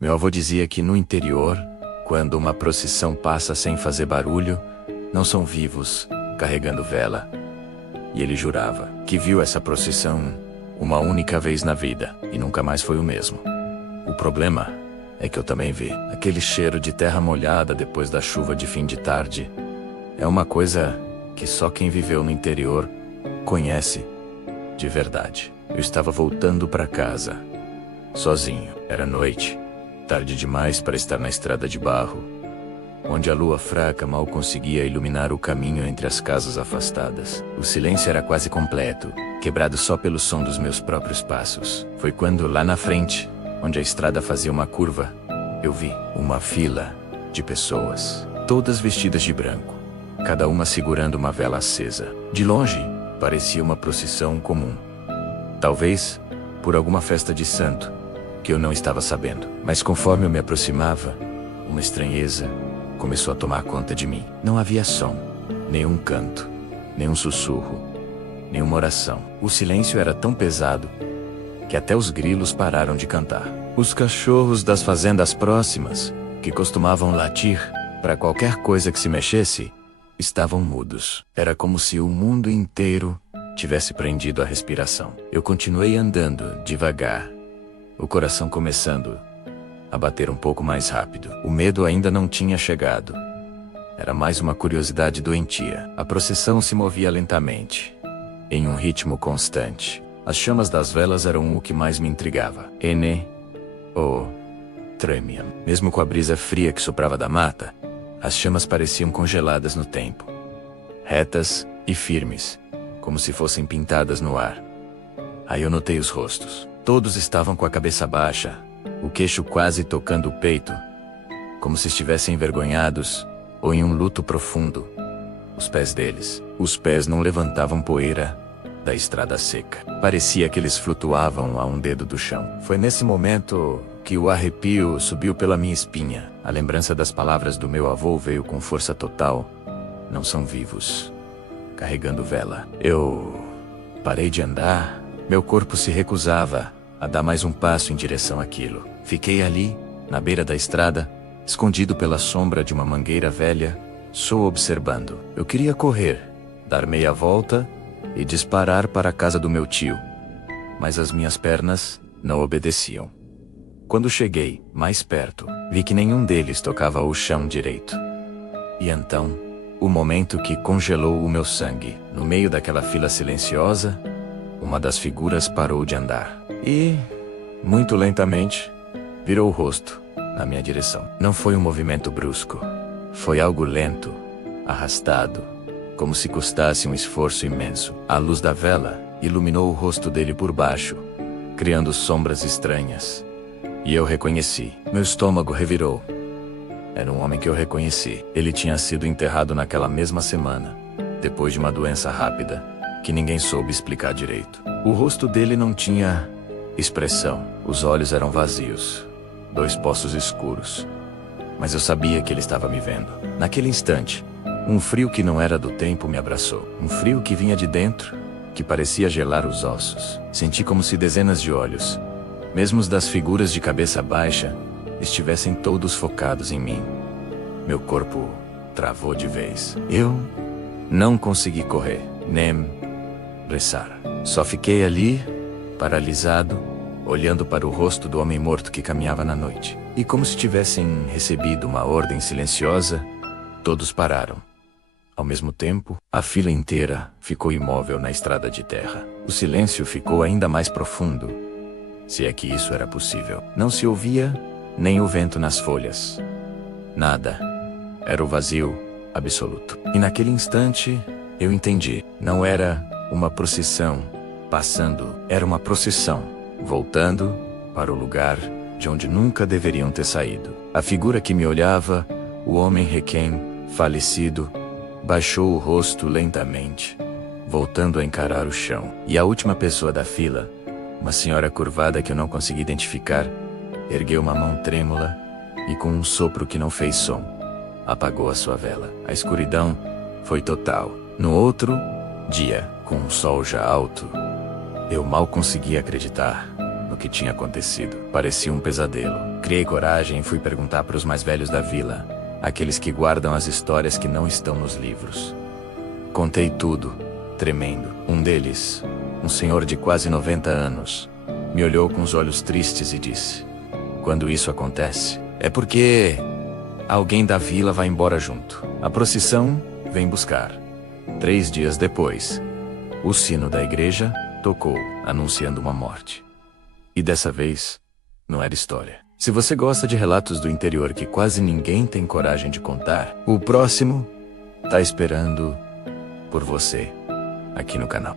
Meu avô dizia que no interior, quando uma procissão passa sem fazer barulho, não são vivos carregando vela. E ele jurava que viu essa procissão uma única vez na vida e nunca mais foi o mesmo. O problema é que eu também vi aquele cheiro de terra molhada depois da chuva de fim de tarde. É uma coisa que só quem viveu no interior conhece de verdade. Eu estava voltando para casa, sozinho. Era noite, tarde demais para estar na estrada de barro, onde a lua fraca mal conseguia iluminar o caminho entre as casas afastadas. O silêncio era quase completo, quebrado só pelo som dos meus próprios passos. Foi quando, lá na frente, onde a estrada fazia uma curva, eu vi uma fila de pessoas, todas vestidas de branco, cada uma segurando uma vela acesa. De longe, parecia uma procissão comum. Talvez por alguma festa de santo, que eu não estava sabendo. Mas conforme eu me aproximava, uma estranheza começou a tomar conta de mim. Não havia som, nenhum canto, nenhum sussurro, nenhuma oração. O silêncio era tão pesado que até os grilos pararam de cantar. Os cachorros das fazendas próximas, que costumavam latir para qualquer coisa que se mexesse, estavam mudos. Era como se o mundo inteiro tivesse prendido a respiração. Eu continuei andando devagar, o coração começando a bater um pouco mais rápido. O medo ainda não tinha chegado. Era mais uma curiosidade doentia. A procissão se movia lentamente, em um ritmo constante. As chamas das velas eram o que mais me intrigava. Tremiam. Mesmo com a brisa fria que soprava da mata, as chamas pareciam congeladas no tempo, retas e firmes, como se fossem pintadas no ar. Aí eu notei os rostos. Todos estavam com a cabeça baixa, o queixo quase tocando o peito, como se estivessem envergonhados ou em um luto profundo. Os pés não levantavam poeira da estrada seca. Parecia que eles flutuavam a um dedo do chão. Foi nesse momento que o arrepio subiu pela minha espinha. A lembrança das palavras do meu avô veio com força total. Não são vivos carregando vela. Eu parei de andar. Meu corpo se recusava a dar mais um passo em direção àquilo. Fiquei ali, na beira da estrada, escondido pela sombra de uma mangueira velha, só observando. Eu queria correr, dar meia volta e disparar para a casa do meu tio, mas as minhas pernas não obedeciam. Quando cheguei mais perto, vi que nenhum deles tocava o chão direito. E então, o momento que congelou o meu sangue. No meio daquela fila silenciosa, uma das figuras parou de andar. E, muito lentamente, virou o rosto na minha direção. Não foi um movimento brusco. Foi algo lento, arrastado, como se custasse um esforço imenso. A luz da vela iluminou o rosto dele por baixo, criando sombras estranhas. E eu reconheci. Meu estômago revirou. Era um homem que eu reconheci. Ele tinha sido enterrado naquela mesma semana, depois de uma doença rápida, que ninguém soube explicar direito. O rosto dele não tinha expressão. Os olhos eram vazios, 2 poços escuros. Mas eu sabia que ele estava me vendo. Naquele instante, um frio que não era do tempo me abraçou. Um frio que vinha de dentro, que parecia gelar os ossos. Senti como se dezenas de olhos, mesmo os das figuras de cabeça baixa, estivessem todos focados em mim. Meu corpo travou de vez. Eu não consegui correr, nem rezar. Só fiquei ali, paralisado, olhando para o rosto do homem morto que caminhava na noite. E como se tivessem recebido uma ordem silenciosa, todos pararam. Ao mesmo tempo, a fila inteira ficou imóvel na estrada de terra. O silêncio ficou ainda mais profundo, se é que isso era possível. Não se ouvia nem o vento nas folhas. Nada. Era o vazio absoluto. E naquele instante, eu entendi. Não era uma procissão passando, era uma procissão voltando para o lugar de onde nunca deveriam ter saído. A figura que me olhava, o homem requém, falecido, baixou o rosto lentamente, voltando a encarar o chão. E a última pessoa da fila, uma senhora curvada que eu não consegui identificar, ergueu uma mão trêmula e, com um sopro que não fez som, apagou a sua vela. A escuridão foi total. No outro dia, com o sol já alto, eu mal conseguia acreditar no que tinha acontecido. Parecia um pesadelo. Criei coragem e fui perguntar para os mais velhos da vila, aqueles que guardam as histórias que não estão nos livros. Contei tudo, tremendo. Um deles, um senhor de quase 90 anos, me olhou com os olhos tristes e disse: "Quando isso acontece, é porque alguém da vila vai embora junto. A procissão vem buscar." 3 dias depois, o sino da igreja tocou, anunciando uma morte. E dessa vez, não era história. Se você gosta de relatos do interior que quase ninguém tem coragem de contar, o próximo tá esperando por você aqui no canal.